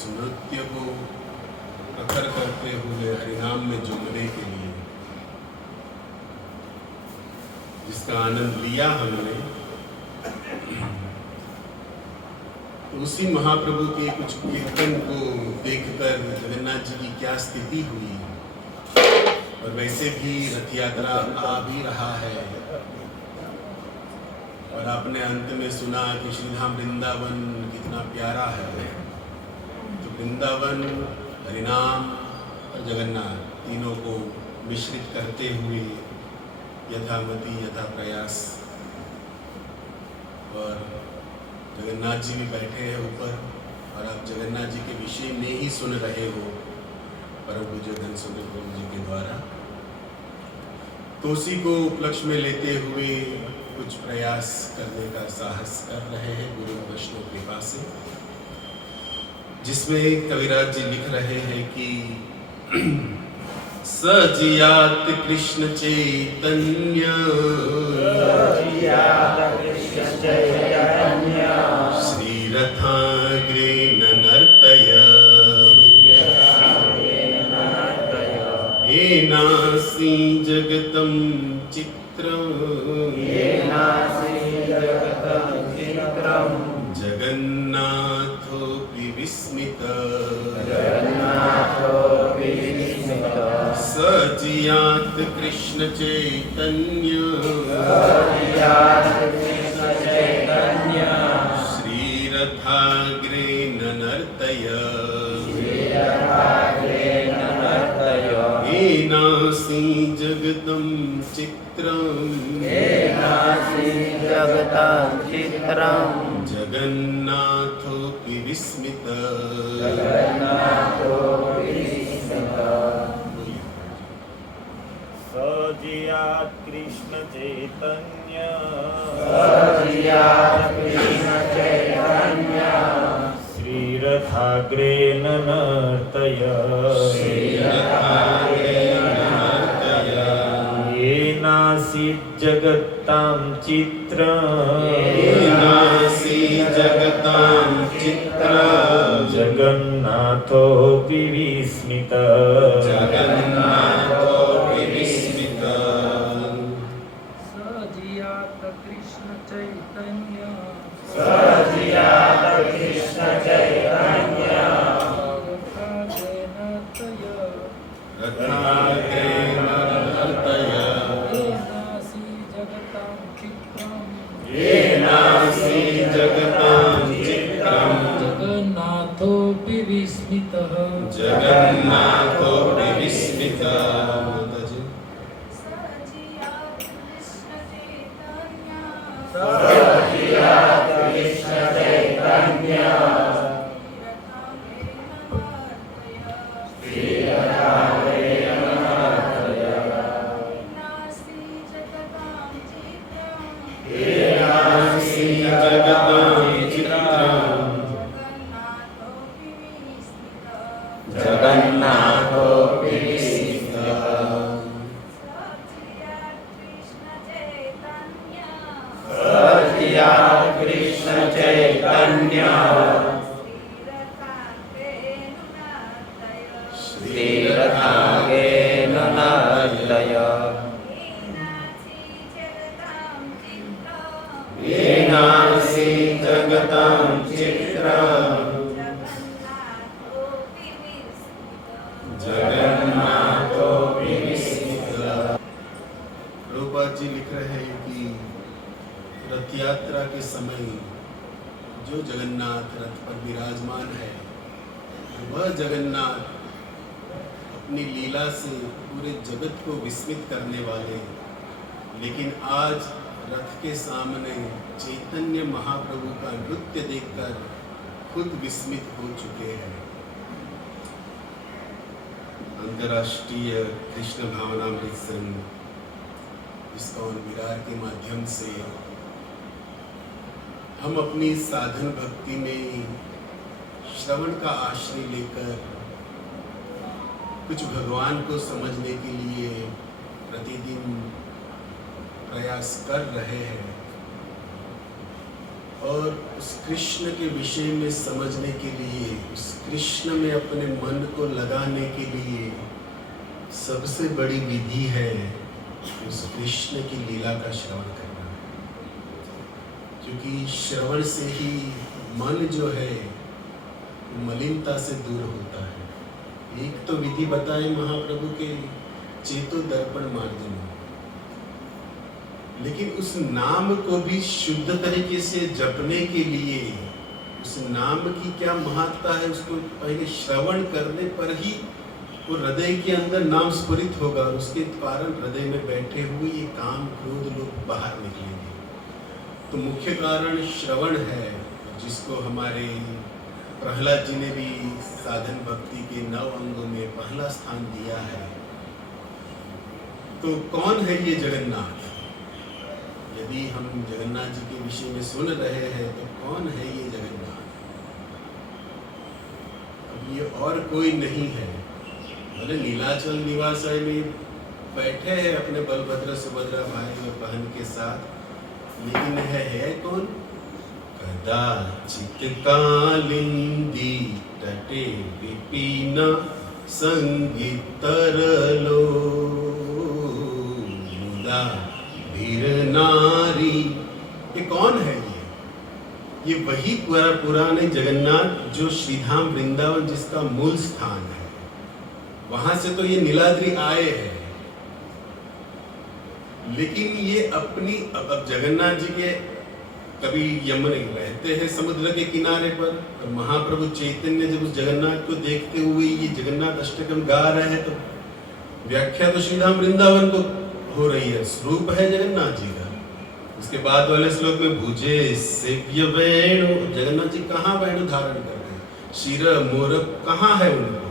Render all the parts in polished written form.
उस नृत्य को प्रखर करते हुए हरिनाम में जुड़ने के लिए, जिसका आनंद लिया हमने, तो उसी महाप्रभु के कुछ कीर्तन को देखकर जगन्नाथ जी की क्या स्थिति हुई। और वैसे भी रथ यात्रा आ भी रहा है और आपने अंत में सुना कि श्रीधाम वृंदावन कितना प्यारा है। तो वृंदावन, हरिनाम और जगन्नाथ तीनों को मिश्रित करते हुए यथामति यथा प्रयास। और जगन्नाथ जी भी बैठे हैं ऊपर और आप जगन्नाथ जी के विषय में ही सुन रहे हो परम पूज्य घनश्याम प्रभु जी के द्वारा। तो उसी को उपलक्ष्य में लेते हुए कुछ प्रयास करने का साहस कर रहे हैं गुरु वैष्णव कृपा से, जिसमें कविराज जी लिख रहे हैं कि सजियात कृष्ण चैतन्य श्रीरथाग्रे नर्तय येनासि जगतं चित्रम् जगन्नाथोऽपि विस्मितः सजियात कृष्ण चैतन्य श्रीरथाग्रे नर्तय येनासि जगतं चित्रम् जगन्नाथोऽपि विस्मितः सजियात कृष्ण चैतन्य श्रीरथाग्रे नर्तय येनासि जगतां चित्रम् जगन्नाथोऽपि विस्मितः सजियात कृष्ण चैतन्य रथाग्रे नर्तय येनासि जगतां चित्रम् जगन्नाथोऽपि विस्मितः प्रभुपाद जी लिख रहे हैं कि रथ यात्रा के समय जो जगन्नाथ रथ पर विराजमान है, वह जगन्नाथ अपनी लीला से पूरे जगत को विस्मित करने वाले, लेकिन आज रथ के सामने चैतन्य महाप्रभु का नृत्य देखकर खुद विस्मित हो चुके हैं। अंतर्राष्ट्रीय कृष्ण भावनामृत संघ इस्कॉन विरार के माध्यम से हम अपनी साधन भक्ति में श्रवण का आश्रय लेकर कुछ भगवान को समझने के लिए प्रतिदिन प्रयास कर रहे हैं। और उस कृष्ण के विषय में समझने के लिए, उस कृष्ण में अपने मन को लगाने के लिए सबसे बड़ी विधि है उस कृष्ण की लीला का श्रवण करना। क्योंकि श्रवण से ही मन जो है मलिनता से दूर होता है। एक तो विधि बताए महाप्रभु के चेतो दर्पण मार्जन, लेकिन उस नाम को भी शुद्ध तरीके से जपने के लिए उस नाम की क्या महत्ता है, उसको पहले श्रवण करने पर ही वो हृदय के अंदर नाम स्फुरित होगा और उसके कारण हृदय में बैठे हुए ये काम क्रोध लोग बाहर निकलेंगे। तो मुख्य कारण श्रवण है, जिसको हमारे प्रहलाद जी ने भी साधन भक्ति के 9 अंगों में पहला स्थान दिया है। तो कौन है ये जगन्नाथ? यदि हम जगन्नाथ जी के विषय में सुन रहे हैं तो कौन है ये जगन्नाथ? अब ये और कोई नहीं है। बोले नीलाचल निवासाय में बैठे हैं अपने बलभद्र सुभद्रा भाई और बहन के साथ, लेकिन है कौन? कदाचित् कालिंदी तटे विपिन संगीत तरलो मुदा धीर नारी। ये कौन है? ये वही पुराने जगन्नाथ जो श्रीधाम वृंदावन जिसका मूल स्थान है, वहां से तो ये नीलाद्रि आए हैं। लेकिन ये अपनी अब जगन्नाथ जी के कभी यमुना रहते हैं समुद्र के किनारे पर, तो महाप्रभु चैतन्य जब उस जगन्नाथ को देखते हुए ये जगन्नाथ अष्टकम गा रहे हैं, तो व्याख्या तो श्रीधाम वृंदावन को हो रही है, स्वरूप है जगन्नाथ जी का। उसके बाद वाले श्लोक में भुजे सेव्य वेणु, जगन्नाथ जी कहाँ वेणु धारण करते हैं, शिर मोर कहाँ है उनको?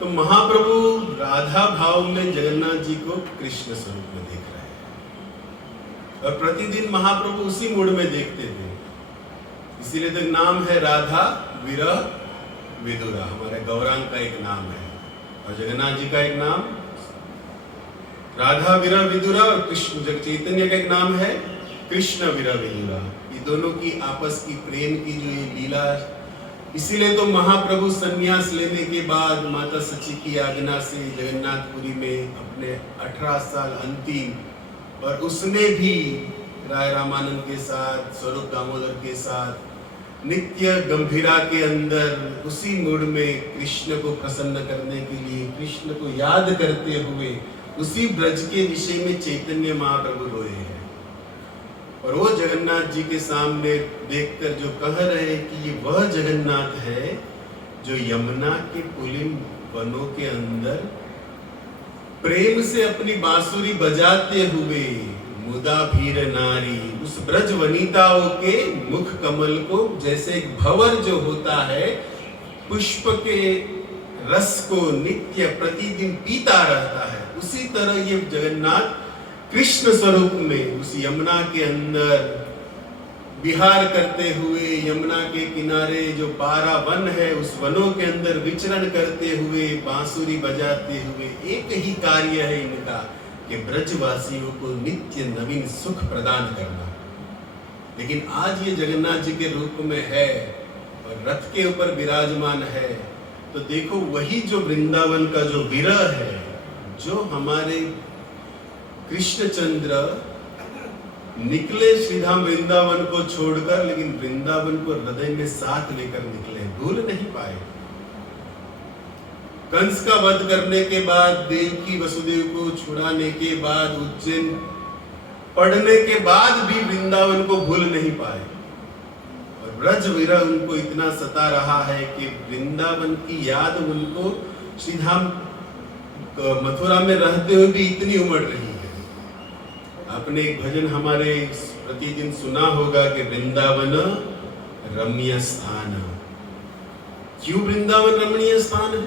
तो महाप्रभु राधा भाव में जगन्नाथ जी को कृष्ण स्वरूप में देख रहे हैं और प्रतिदिन महाप्रभु उसी मूड में देखते थे। इसीलिए तो नाम है राधा विरह विदुरा, हमारे गौरांग का एक नाम है और जगन्नाथ जी का एक नाम राधा विरह विदुरा और कृष्ण चैतन्य का एक नाम है कृष्ण विरह विदुरा। ये दोनों की आपस की प्रेम की जो ये लीला, इसीलिए तो महाप्रभु संन्यास लेने के बाद माता सची की आज्ञा से जगन्नाथपुरी में अपने 18 साल अंतिम, और उसमें भी राय रामानंद के साथ, स्वरूप दामोदर के साथ नित्य गंभीरा के अंदर उसी मूड में कृष्ण को प्रसन्न करने के लिए, कृष्ण को याद करते हुए उसी ब्रज के विषय में चैतन्य महाप्रभु रोए हैं। और वो जगन्नाथ जी के सामने देखकर जो कह रहे हैं कि ये वह जगन्नाथ है जो यमुना के पुलिन वनों के अंदर प्रेम से अपनी बांसुरी बजाते हुए मुदा भीर नारी, उस ब्रज वनिताओं के मुख कमल को जैसे एक भंवर जो होता है पुष्प के रस को नित्य प्रतिदिन पीता रहता है, उसी तरह ये जगन्नाथ कृष्ण स्वरूप में उस यमुना के अंदर विहार करते हुए, यमुना के किनारे जो 12 वन है उस वनों के अंदर विचरण करते हुए, बांसुरी बजाते हुए, एक ही कार्य है इनका कि ब्रजवासियों को नित्य नवीन सुख प्रदान करना। लेकिन आज ये जगन्नाथ जी के रूप में है और रथ के ऊपर विराजमान है, तो देखो वही जो वृंदावन का जो विरह है, जो हमारे कृष्णचंद्र निकले श्रीधाम वृंदावन को छोड़कर, लेकिन वृंदावन को हृदय में साथ लेकर निकले, भूल नहीं पाए। कंस का वध करने के बाद, देवकी वसुदेव को छुड़ाने के बाद, उज्जैन पढ़ने के बाद भी वृंदावन को भूल नहीं पाए और ब्रज विरह उनको इतना सता रहा है कि वृंदावन की याद उनको श्रीधाम मथुरा में रहते हुए भी इतनी उमड़ रही है। आपने एक भजन हमारे प्रतिदिन सुना होगा कि वृंदावन रमणीय स्थान। क्यों वृंदावन रमणीय स्थान है?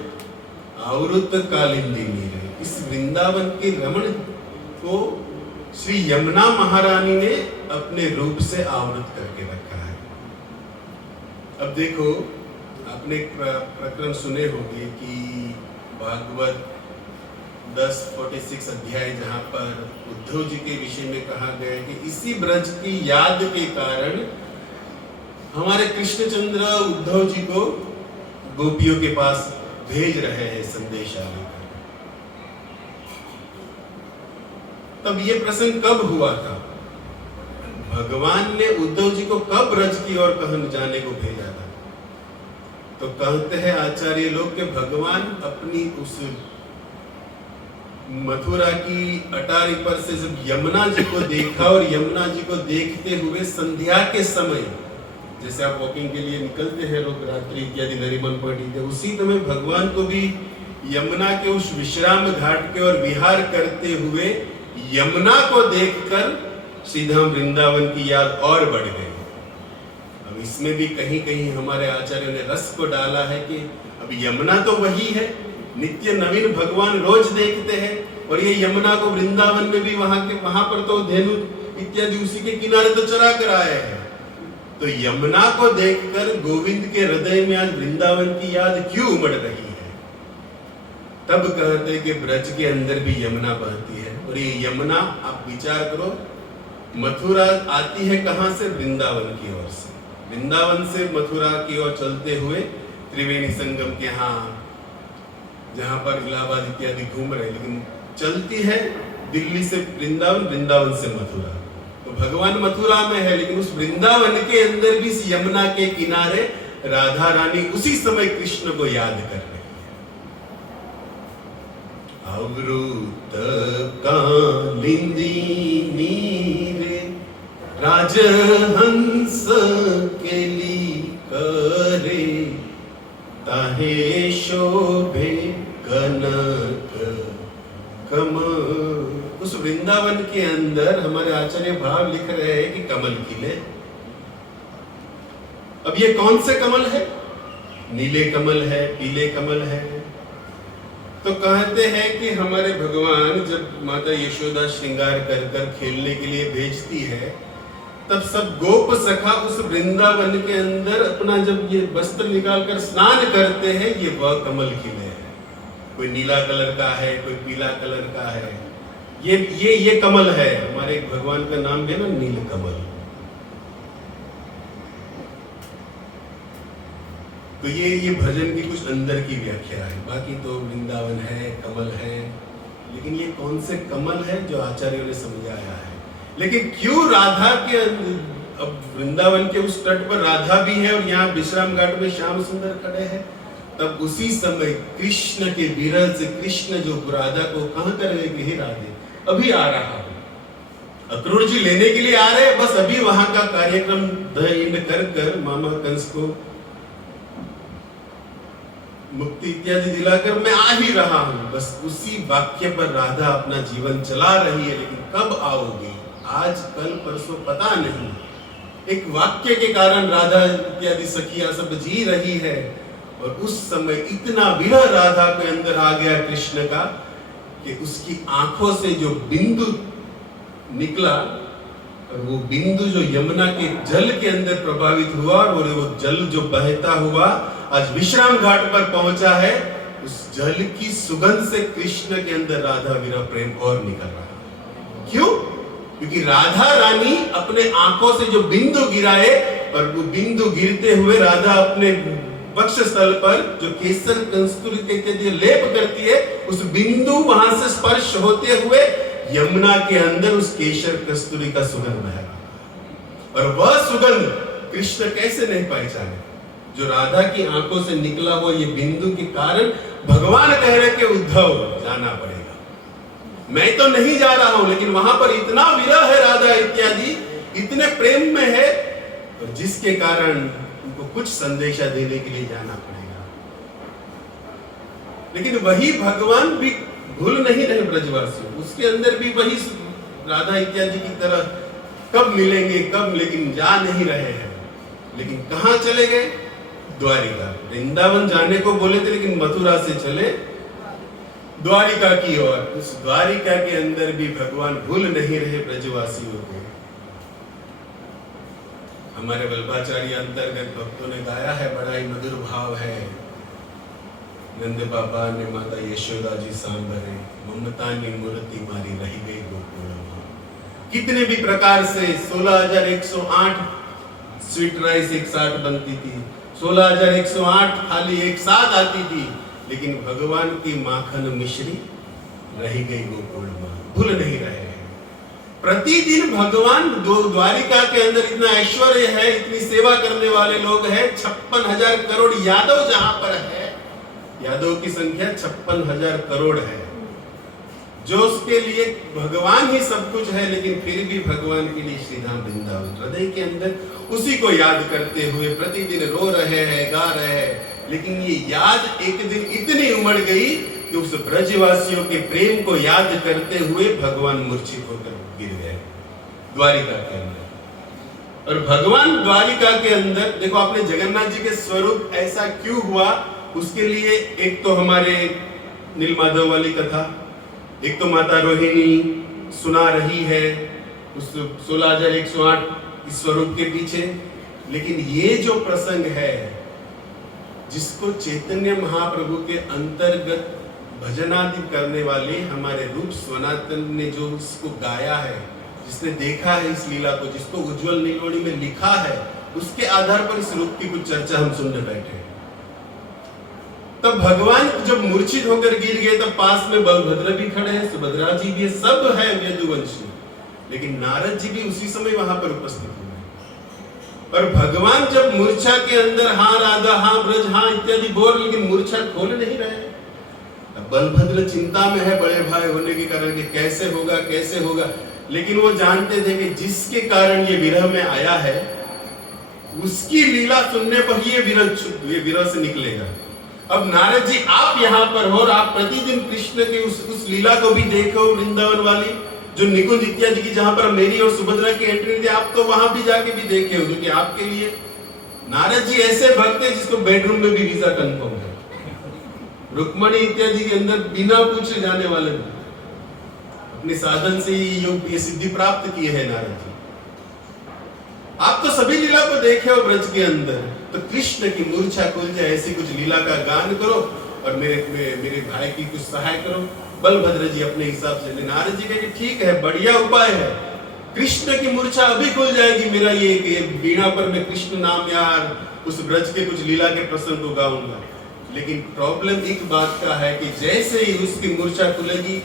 आवृत कालिंदी है। इस वृंदावन के रमण को श्री यमुना महारानी ने अपने रूप से आवृत करके रखा है। अब देखो, आपने प्रकरण सुने होंगे कि भागवत 10:46 अध्याय, जहाँ पर उद्धव जी के विषय में कहा गया है कि इसी ब्रज की याद के कारण हमारे कृष्णचंद्र उद्धव जी को गोपियों के पास भेज रहे हैं संदेशा लेकर। तब ये प्रसंग कब हुआ था? भगवान ने उद्धव जी को कब ब्रज की ओर कहन जाने को भेजा था? तो कहते हैं आचार्य लोग के भगवान अपनी उस मथुरा की अटारी पर से जब यमुना जी को देखा और यमुना जी को देखते हुए संध्या के समय, जैसे आप वॉकिंग के लिए निकलते हैं लोग रात्रि इत्यादि नरीमन पढ़ते, उसी समय भगवान को भी यमुना के उस विश्राम घाट के और विहार करते हुए यमुना को देखकर सीधा वृंदावन की याद और बढ़ गई। अब इसमें भी कहीं कहीं हमारे आचार्यों ने रस को डाला है कि अब यमुना तो वही है, नित्य नवीन भगवान रोज देखते हैं, और ये यमुना को वृंदावन में भी वहां पर तो धेनु इत्यादि उसी के किनारे तो चरा कर आए हैं। तो यमुना को देखकर गोविंद के हृदय में आज वृंदावन की याद क्यों उमड़ रही है? तब कहते हैं कि ब्रज के अंदर भी यमुना बहती है, और ये यमुना आप विचार करो, मथुरा आती है कहां से? वृंदावन की ओर से। वृंदावन से मथुरा की ओर चलते हुए त्रिवेणी संगम के यहाँ, जहां पर इलाहाबाद इत्यादि घूम रहे, लेकिन चलती है दिल्ली से वृंदावन, वृंदावन से मथुरा। तो भगवान मथुरा में है, लेकिन उस वृंदावन के अंदर भी इस यमुना के किनारे राधा रानी उसी समय कृष्ण को याद कर रही है। अवृत कालिंदी नीरे राजहंस केली करे, ताहे शोभे कनक कमल। उस वृंदावन के अंदर हमारे आचार्य भाव लिख रहे हैं कि कमल खिले। अब ये कौन से कमल है? नीले कमल है, पीले कमल है। तो कहते हैं कि हमारे भगवान जब माता यशोदा श्रृंगार कर कर खेलने के लिए भेजती है, तब सब गोप सखा उस वृंदावन के अंदर अपना जब ये वस्त्र निकालकर स्नान करते हैं, ये वह कमल खिले हैं। कोई नीला कलर का है, कोई पीला कलर का है, ये कमल है। हमारे एक भगवान का नाम है ना, नील कमल। तो ये भजन की कुछ अंदर की व्याख्या है। बाकी तो वृंदावन है, कमल है, लेकिन ये कौन से कमल है जो आचार्यों ने समझाया है। लेकिन क्यों राधा के, अब वृंदावन के उस तट पर राधा भी है और यहाँ विश्राम घाट में श्याम सुंदर खड़े हैं, तब उसी समय कृष्ण के विरह से कृष्ण जो राधा को कहां करेंगे कि हे राधे अभी आ रहा हूं। अक्रूर जी लेने के लिए आ रहे हैं, बस अभी वहां का कार्यक्रम कर कर मामा कंस को मुक्ति इत्यादि दिलाकर मैं आ ही रहा हूं। बस उसी वाक्य पर राधा अपना जीवन चला रही है, लेकिन कब आओगी, आज कल परसों पता नहीं। एक वाक्य के कारण राधा इत्यादि सखियां सब जी रही है, और उस समय इतना विरह राधा के अंदर आ गया कृष्ण का कि उसकी आंखों से जो बिंदु निकला, और वो बिंदु जो यमुना के जल के अंदर प्रभावित हुआ, और वो जल जो बहता हुआ आज विश्राम घाट पर पहुंचा है, उस जल की सुगंध से कृष्ण के अंदर राधा विरह प्रेम और निकल रहा है। क्यों? क्योंकि राधा रानी अपने आंखों से जो बिंदु गिराए, और वो बिंदु गिरते हुए राधा अपने वक्ष स्थल पर जो केसर कस्तूरी के लेप करती है, उस बिंदु वहां से स्पर्श होते हुए यमुना के अंदर उस केसर कस्तूरी का सुगंध बह रहा। और वह सुगंध कृष्ण कैसे नहीं पहचाने? जो राधा की आंखों से निकला हुआ ये बिंदु के कारण भगवान कह रहे कि उद्धव जाना पड़ेगा। मैं तो नहीं जा रहा हूं, लेकिन वहां पर इतना विरह है राधा इत्यादि, इतने प्रेम में है, और जिसके कारण उनको कुछ संदेशा देने के लिए जाना पड़ेगा। लेकिन वही भगवान भी भूल नहीं रहे ब्रजवासियों, उसके अंदर भी वही राधा इत्यादि की तरह कब मिलेंगे कब, लेकिन जा नहीं रहे हैं। लेकिन कहां चले गए? द्वारिका। वृंदावन जाने को बोले थे, लेकिन मथुरा से चले द्वारिका की ओर। उस द्वारिका के अंदर भी भगवान भूल नहीं रहे ब्रजवासियों को। हमारे वल्लभाचार्य अंतर्गत भक्तों ने गाया है, बड़ा ही मधुर भाव है। नंद बाबा ने माता यशोदा जी सांभरे, ममता की मूर्ति मारी रही गई गोकुल। कितने भी प्रकार से 16,108 स्वीट राइस एक साथ बनती थी, 16,108 थाली एक साथ आती थी, लेकिन भगवान की माखन मिश्री रह गई गोकुल में, भूल नहीं रहे। प्रतिदिन भगवान द्वारिका के अंदर इतना ऐश्वर्य है, इतनी सेवा करने वाले लोग हैं, 56,000 करोड़ यादव जहां पर है, यादव की संख्या 56,000 करोड़ है, जो उसके लिए भगवान ही सब कुछ है, लेकिन फिर भी भगवान के लिए श्रीधाम वृंदावन हृदय के अंदर उसी को याद करते हुए प्रतिदिन रो रहे हैं, गा रहे हैं। लेकिन ये याद एक दिन इतनी उमड़ गई कि उस ब्रजवासियों के प्रेम को याद करते हुए भगवान मूर्छित होकर गिर गए द्वारिका के अंदर। और भगवान द्वारिका के अंदर देखो, आपने जगन्नाथ जी के स्वरूप ऐसा क्यों हुआ, उसके लिए एक तो हमारे नीलमाधव वाली कथा, एक तो माता रोहिणी सुना रही है उस 16,108 इस स्वरूप के पीछे, लेकिन ये जो प्रसंग है जिसको चैतन्य महाप्रभु के अंतर्गत भजनादि करने वाले हमारे रूप सनातन ने जो इसको गाया है, जिसने देखा है इस लीला को, जिसको उज्जवल नीलोड़ी में लिखा है, उसके आधार पर इस रूप की कुछ चर्चा हम सुनने बैठे। तब भगवान जब मूर्छित होकर गिर गए, तब पास में बलभद्र भी खड़े हैं, सुभद्रा जी भी, सब है यदुवंशी, लेकिन नारद जी भी उसी समय वहां पर उपस्थित हुए। और भगवान जब मूर्छा के अंदर हाँ राधा, हाँ ब्रज, हाँ इत्यादि बोल, लेकिन मूर्छा खोल नहीं रहे। बलभद्र चिंता में है बड़े भाई होने के कारण कि कैसे होगा कैसे होगा, लेकिन वो जानते थे कि जिसके कारण ये विरह में आया है, उसकी लीला सुनने पर ये विरह से निकलेगा। अब नारद जी आप यहाँ पर हो और आप प्रतिदिन कृष्ण के उस लीला को भी देखो, वृंदावन वाली जो निकुंज इत्यादि की, जहां पर मेरी और सुभद्रा की एंट्री थी, आप तो वहां भी जाके भी देखे हो, जो कि आपके लिए नारद जी ऐसे भक्त हैं जिसको बेडरूम में भी वीजा कंफर्म है, रुक्मणी इत्यादि के अंदर बिना पूछे जाने वाले, अपने साधन से ही योग ये सिद्धि प्राप्त की है नारद जी। आप तो सभी लीला को देखे हो ब्रज के अंदर, तो कृष्ण की मूर्छा खुल जाए ऐसी कुछ लीला का गान करो और मेरे भाई की कुछ सहाय करो। बलभद्र जी अपने हिसाब से, नारद जी कहे ठीक है, बढ़िया उपाय है, कृष्ण की मूर्छा अभी खुल जाएगी, मेरा ये वीणा पर मैं कृष्ण नाम यार उस ब्रज के कुछ लीला के प्रसंग को गाऊंगा। लेकिन प्रॉब्लम एक बात का है कि जैसे ही उसकी मूर्छा खुलेगी,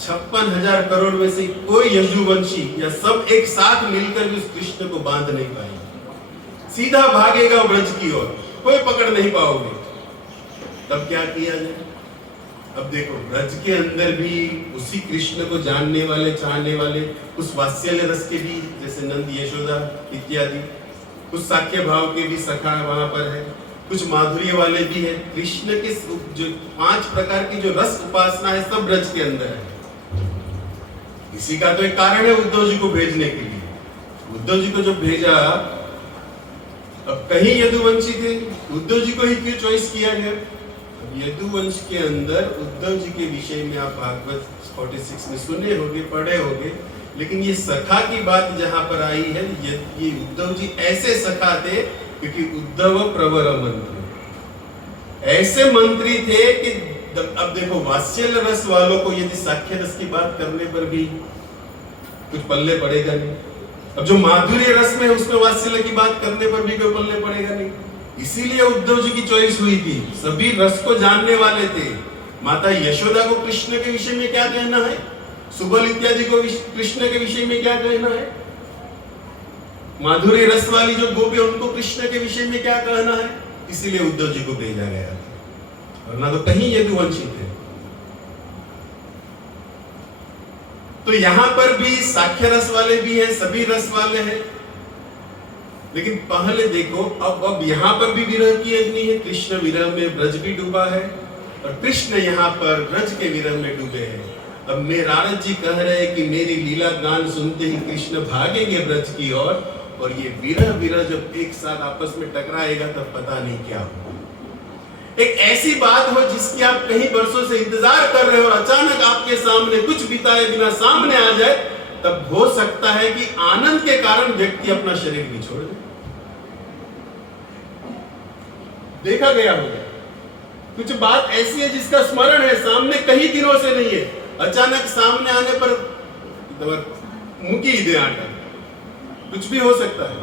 56,000 करोड़ में से कोई यजुवंशी या सब एक साथ मिलकर भी उस कृष्ण को बांध नहीं पाएंगे, सीधा भागेगा ब्रज की ओर, कोई पकड़ नहीं पाओगे। तब क्या किया जाए? अब देखो, ब्रज के अंदर भी उसी कृष्ण को जानने वाले, चाहने वाले, उस वात्सल्य रस के भी, जैसे नंद यशोदा इत्यादि, कुछ साख्य भाव के भी सखा वहां पर है, कुछ माधुर्य वाले भी है। कृष्ण के जो 5 प्रकार की जो रस उपासना है, सब ब्रज के अंदर है। इसी का तो एक कारण है उद्धव जी को भेजने के लिए। उद्धव जी को जो भेजा, अब कहीं यदुवंशी थे, उद्धव जी को ही क्यों चॉइस किया गया? यदुवंश के अंदर उद्धव जी के विषय में आप भागवत 46 में सुने होंगे, पढ़े होंगे, लेकिन ये सखा की बात जहां पर आई है, ये उद्धव जी ऐसे सखा थे क्योंकि उद्धव प्रवर मंत्री, ऐसे मंत्री थे कि अब देखो, वात्सल्य रस वालों को यदि साख्य रस की बात करने पर भी कुछ पल्ले पड़ेगा नहीं, अब जो माधुर्य रस में उसमें वात्सल्य की बात करने पर भी कोई पल्ले पड़ेगा नहीं। इसीलिए उद्धव जी की चॉइस हुई थी, सभी रस को जानने वाले थे। माता यशोदा को कृष्ण के विषय में क्या कहना है, सुबल इत्यादि को कृष्ण के विषय में क्या कहना है, माधुर्य रस वाली जो गोपी उनको कृष्ण के विषय में क्या कहना है, इसीलिए उद्धव जी को भेजा गया था, वरना तो कहीं यदुवंशी थे। तो यहां पर भी साख्य रस वाले भी हैं, सभी रस वाले हैं। लेकिन पहले देखो, अब यहां पर भी विरह की अग्नि है, कृष्ण विरह में ब्रज भी डूबा है और कृष्ण यहां पर ब्रज के विरह में डूबे हैं। अब नारद जी कह रहे हैं कि मेरी लीला गान सुनते ही कृष्ण भागेंगे ब्रज की ओर, और ये विरह जब एक साथ आपस में टकराएगा तब पता नहीं क्या होगा। एक ऐसी बात हो जिसकी आप कहीं वर्षों से इंतजार कर रहे हो और अचानक आपके सामने कुछ बिताए बिना सामने आ जाए, तब हो सकता है कि आनंद के कारण व्यक्ति अपना शरीर भी छोड़ दे। देखा गया होगा, कुछ बात ऐसी है जिसका स्मरण है, सामने कई दिनों से नहीं है, अचानक सामने आने पर मुकी दे आटा, कुछ भी हो सकता है।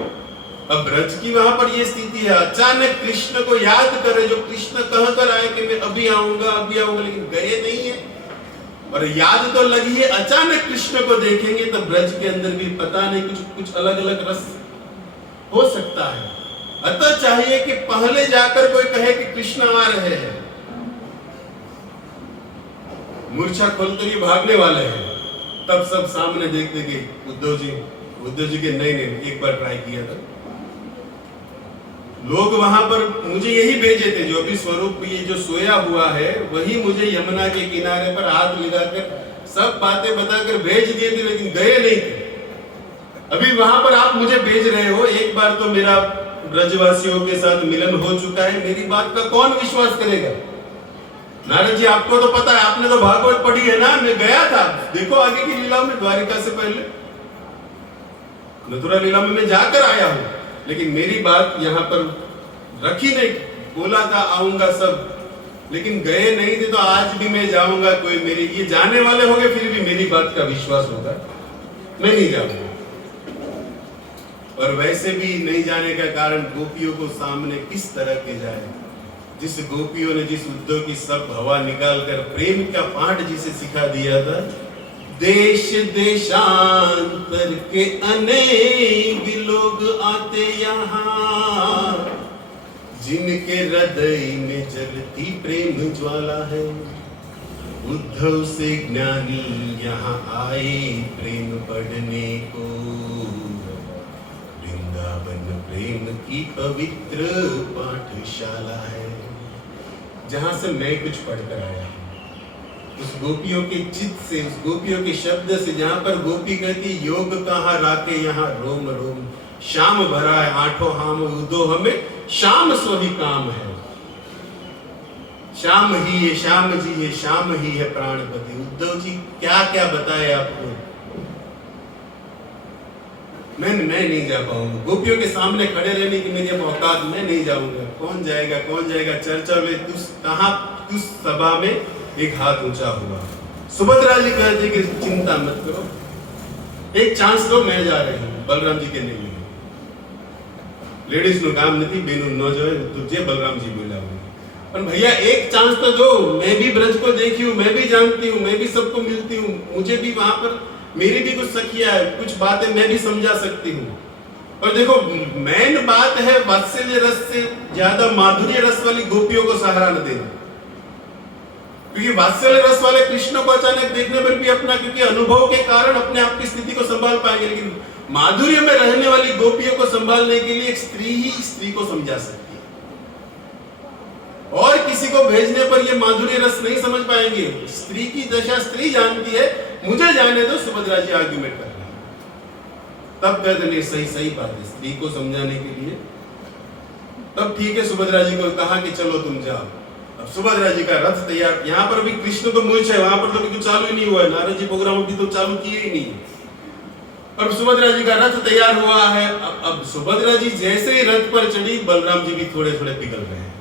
अब ब्रज की वहां पर ये स्थिति है, अचानक कृष्ण को याद करे, जो कृष्ण कह कर आए कि मैं अभी आऊंगा, लेकिन गए नहीं है। और याद तो लगी है, अचानक कृष्ण को देखेंगे तो ब्रज के अंदर भी पता नहीं कुछ अलग अलग रस हो सकता है। अतः चाहिए कि पहले जाकर कोई कहे कि कृष्ण आ रहे हैं, मूर्छा खोलते ही भागने वाले हैं, तब सब सामने देखते कि उद्धव जी के नहीं, एक बार ट्राई किया था। लोग वहां पर मुझे यही भेजे थे, जो भी स्वरूप ये जो सोया हुआ है वही मुझे यमुना के किनारे पर हाथ लगाकर सब बातें बताकर भेज दिए थे, लेकिन गए नहीं थे। अभी वहां पर आप मुझे भेज रहे हो, एक बार तो मेरा ब्रजवासियों के साथ मिलन हो चुका है, मेरी बात का कौन विश्वास करेगा? नारद जी आपको तो पता है, आपने तो भागवत पढ़ी है ना, मैं गया था, देखो आगे की लीला में, द्वारिका से पहले मथुरा लीला में मैं जाकर आया हूं, लेकिन मेरी बात यहाँ पर रखी नहीं, बोला था आऊंगा सब, लेकिन गए नहीं थे। तो आज भी मैं जाऊंगा, कोई मेरी ये जाने वाले होंगे फिर भी मेरी बात का विश्वास होगा, मैं नहीं जाऊंगा। और वैसे भी नहीं जाने का कारण गोपियों को सामने किस तरह के जाए, जिस गोपियों ने जिस उद्धव की सब हवा निकाल कर प्रेम का पाठ जिसे सिखा दिया था, देश देशांतर के अनेक लोग आते यहाँ, जिनके हृदय में जलती प्रेम ज्वाला है, उद्धव से ज्ञानी यहाँ आए प्रेम पढ़ने को, वृंदावन प्रेम की पवित्र पाठशाला है, जहां से मैं कुछ पढ़कर आया हूं। उस गोपियों के चित्त से, उस गोपियों के शब्द से, जहां पर गोपी कहती योग कहाँ राके यहाँ रोम रोम, शाम भरा है आठों हाम उदो हमें, शाम सो ही काम है, शाम ही है, श्याम जी है, शाम ही है प्राणपति। उद्धव जी क्या क्या बताए आपको, मैं नहीं जा पाऊंगा, गोपियों के सामने खड़े रहने की मेरी औकात, मैं नहीं जाऊंगा। कौन जाएगा चर्चा में, उस सभा में एक हाथ ऊंचा हुआ, सुभद्रा जी कहते कि चिंता मत करो, एक चांस दो, मैं जा रही हूँ। बलराम जी के नहीं, लेडीज नो काम नहीं, बेनू न जो तुझे बलराम जी बोला, पर भैया एक चांस तो दो, मैं भी ब्रज को देखी हूँ, मैं भी जानती हूँ, मैं भी सबको मिलती हूँ, मुझे भी वहां पर मेरी भी कुछ सखिया है, कुछ बातें मैं भी समझा सकती हूँ। और देखो मेन बात है वात्सल्य रस से ज्यादा माधुर्य रस वाली गोपियों को सहारा न देना, क्योंकि वात्सल्य रस वाले कृष्ण को अचानक देखने पर भी अपना, क्योंकि अनुभव के कारण अपने आप की स्थिति को संभाल पाएंगे, लेकिन माधुर्य में रहने वाली गोपियों को संभालने के लिए एक स्त्री ही स्त्री को समझा सकती है, और किसी को भेजने पर ये माधुर्य रस नहीं समझ पाएंगे। स्त्री की दशा स्त्री जानती है, मुझे जाने दो, सुभद्रा जी आर्ग्यूमेंट कर रहे हैं, तब कहते नहीं सही बात है, स्त्री को समझाने के लिए। तब ठीक है, सुभद्रा जी को कहा कि चलो तुम जाओ। अब सुभद्रा जी का रथ तैयार, यहाँ पर भी कृष्ण तो मूर्छ है, वहां पर तो कुछ चालू ही नहीं हुआ है, नारद जी प्रोग्राम अभी तो चालू किए ही नहीं। और सुभद्रा जी का रथ तैयार हुआ है। अब सुभद्रा जी जैसे ही रथ पर चढ़ी, बलराम जी भी थोड़े थोड़े पिघल रहे हैं,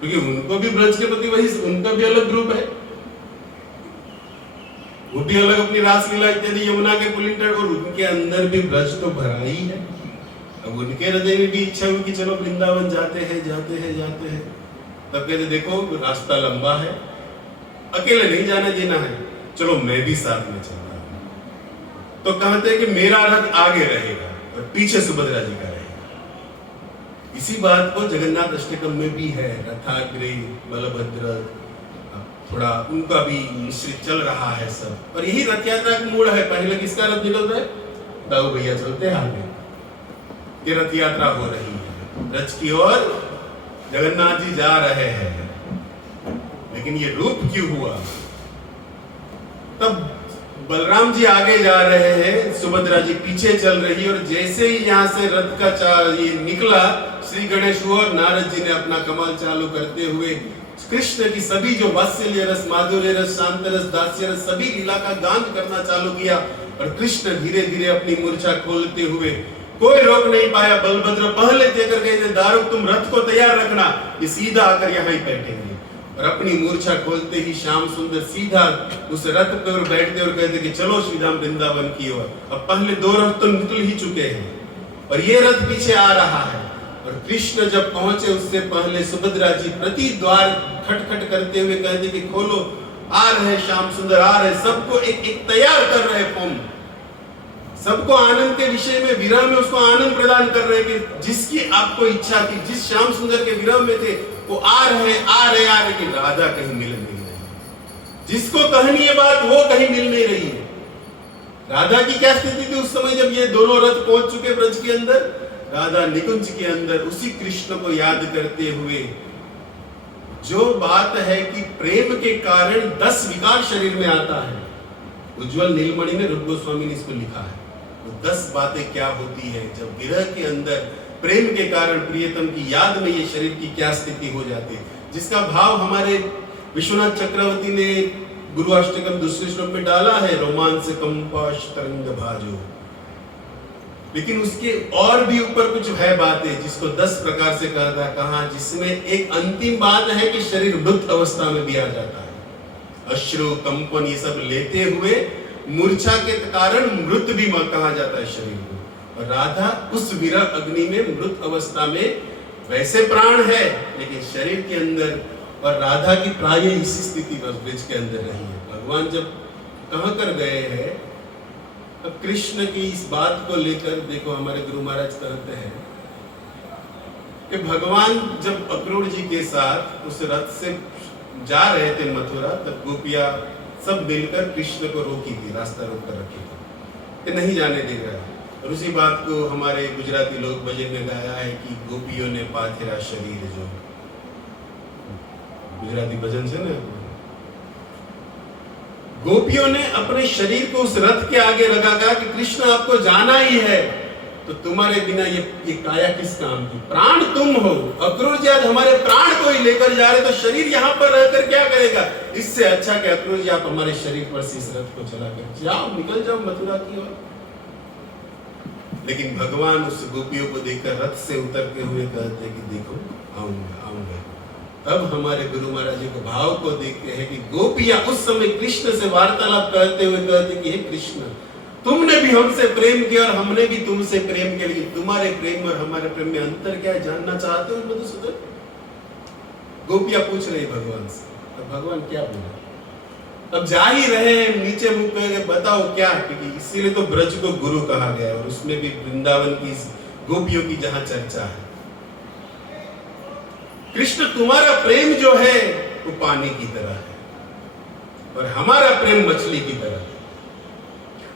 क्योंकि उनको भी ब्रज के प्रति वही, उनका भी अलग ग्रुप है, वो भी अलग अपनी रासलीला इत्यादि यमुना के पुलिंटर, और उनके अंदर भी ब्रज तो भरा ही है। अब उनके हृदय में भी इच्छा हुई कि चलो वृंदावन जाते हैं। तब कहते देखो रास्ता लंबा है, अकेले नहीं जाने देना है, चलो मैं भी साथ में चलता हूं। तो कहते हैं कि मेरा रथ आगे रहेगा और पीछे सुभद्रा जी का रहेगा। इसी बात को जगन्नाथ अष्टकम में भी है, रथाग्रे बलभद्र, थोड़ा उनका भी मिश्रित चल रहा है सब। और यही रथ यात्रा का मूड है। पहले किसका रथ निकलता है, दाऊ भैया चलते हैं आगे, कि रथ यात्रा हो रही है, ब्रज की ओर जगन्नाथ जी जा रहे हैं। लेकिन ये रूप क्यों हुआ? तब बलराम जी आगे जा रहे हैं, सुभद्रा जी पीछे चल रही है, और जैसे ही यहाँ से रथ का ये निकला, श्री गणेश हुआ और नारद जी ने अपना कमाल चालू करते हुए कृष्ण की सभी जो वात्सल्य रस, माधुर्य रस, शांत रस, दास्य रस, सभी लीला का गान करना चालू किया। और कृष्ण धीरे धीरे अपनी मूर्छा खोलते हुए, कोई रोक नहीं पाया। बलभद्र पहले देकर गए, दारुक तुम रथ को तैयार रखना, ये सीधा आकर यहाँ ही बैठेंगे। और अपनी मूर्छा खोलते ही श्याम सुंदर सीधा उस रथ पर बैठते और कहते कि चलो श्रीधाम वृंदावन की ओर। अब पहले दो रथ तो निकल ही चुके हैं, और ये रथ पीछे आ रहा है। और कृष्ण जब पहुंचे उससे पहले सुभद्रा जी प्रति द्वार खटखट करते हुए कहते कि खोलो, आ रहे श्याम सुंदर, आ रहे। सबको एक तैयार कर रहे फॉर्म, सबको आनंद के विषय में, विरह में उसको आनंद प्रदान कर रहे कि जिसकी आपको इच्छा थी, जिस श्याम सुंदर के विरह में थे वो आ रहे कि राधा कहीं मिल नहीं रही। जिसको कहनी है बात वो कहीं मिल नहीं रही है। राधा की क्या स्थिति थी उस समय जब ये दोनों रथ पहुंच चुके ब्रज के अंदर? राधा निकुंज के अंदर उसी कृष्ण को याद करते हुए, जो बात है कि प्रेम के कारण 10 विकार शरीर में आता है। उज्जवल नीलमणि में रूप गोस्वामी ने इसको लिखा है। वो 10 बातें क्या होती है जब विरह के अंदर प्रेम के कारण प्रियतम की याद में ये शरीर की क्या स्थिति हो जाती है, जिसका भाव हमारे विश्वनाथ चक्रवर्ती ने गुरु अष्टकम दूसरे श्लोक में डाला है, रोमांस कंपाश तरंग भाजो। लेकिन उसके और भी ऊपर कुछ है बातें जिसको 10 प्रकार से कहा, जिसमें एक अंतिम बात है कि शरीर मृत अवस्था में भी आ जाता है। अश्रु कंपन ये सब लेते हुए मूर्छा के कारण मृत भी कहा जाता है शरीर को। और राधा उस विरह अग्नि में मृत अवस्था में वैसे प्राण है लेकिन शरीर के अंदर, और राधा की प्राय इसी स्थिति पर ब्रज के अंदर रही है। भगवान जब कहां कर गए हैं, अब कृष्ण की इस बात को लेकर देखो हमारे गुरु महाराज कहते हैं कि भगवान जब अक्रूर जी के साथ उस रथ से जा रहे थे मथुरा, तब गोपियां सब मिलकर कृष्ण को रोकी थी, रास्ता रोक कर रखी थी कि नहीं जाने देगा। और उसी बात को हमारे गुजराती लोक भजन में गाया है कि गोपियों ने पाथेरा शरीर, जो गुजराती भजन से ना, गोपियों ने अपने शरीर को उस रथ के आगे लगा कि कृष्ण आपको जाना ही है तो तुम्हारे बिना ये काया किस काम की, प्राण तुम हो। अक्रूर जी आज हमारे प्राण को ही लेकर जा रहे, तो शरीर यहाँ पर रहकर क्या करेगा? इससे अच्छा कि अक्रूर जी आप हमारे शरीर पर से इस रथ को चलाकर जाओ, निकल जाओ मथुरा की ओर। लेकिन भगवान उस गोपियों को देखकर रथ से उतरते हुए कहते कि देखो आऊंगा। तब हमारे गुरु महाराज जी को भाव को देखते हैं कि गोपियां उस समय कृष्ण से वार्तालाप करते हुए कहते कि हे कृष्ण, तुमने भी हमसे प्रेम किया और हमने भी तुमसे प्रेम किया, लेकिन तुम्हारे प्रेम और हमारे प्रेम में अंतर क्या है, जानना चाहते हो मधुसूदन? गोपियां पूछ रही भगवान से। तो भगवान क्या बोले? अब जा ही रहे हैं, नीचे मुख करके बताओ क्या, क्योंकि इसीलिए तो ब्रज को गुरु कहा गया और उसमें भी वृंदावन की गोपियों की जहां चर्चा है। कृष्ण तुम्हारा प्रेम जो है वो पानी की तरह है और हमारा प्रेम मछली की तरह है।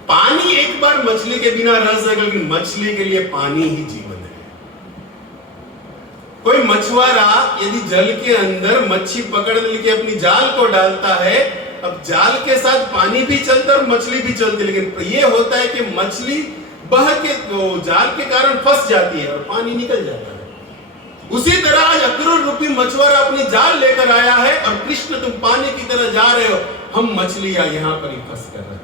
पानी एक बार मछली के बिना रह सके, लेकिन मछली के लिए पानी ही जीवन है। कोई मछुआरा यदि जल के अंदर मच्छी पकड़ने के अपनी जाल को डालता है, अब जाल के साथ पानी भी चलता है और मछली भी चलती है, लेकिन ये होता है कि मछली बह के जाल के कारण फंस जाती है और पानी निकल जाता है। उसी तरह आज अक्रूर रूपी मछुआरा अपनी जाल लेकर आया है और कृष्ण तुम पानी की तरह जा रहे हो, हम मछलियां यहां पर ही फंस कर रहे हैं।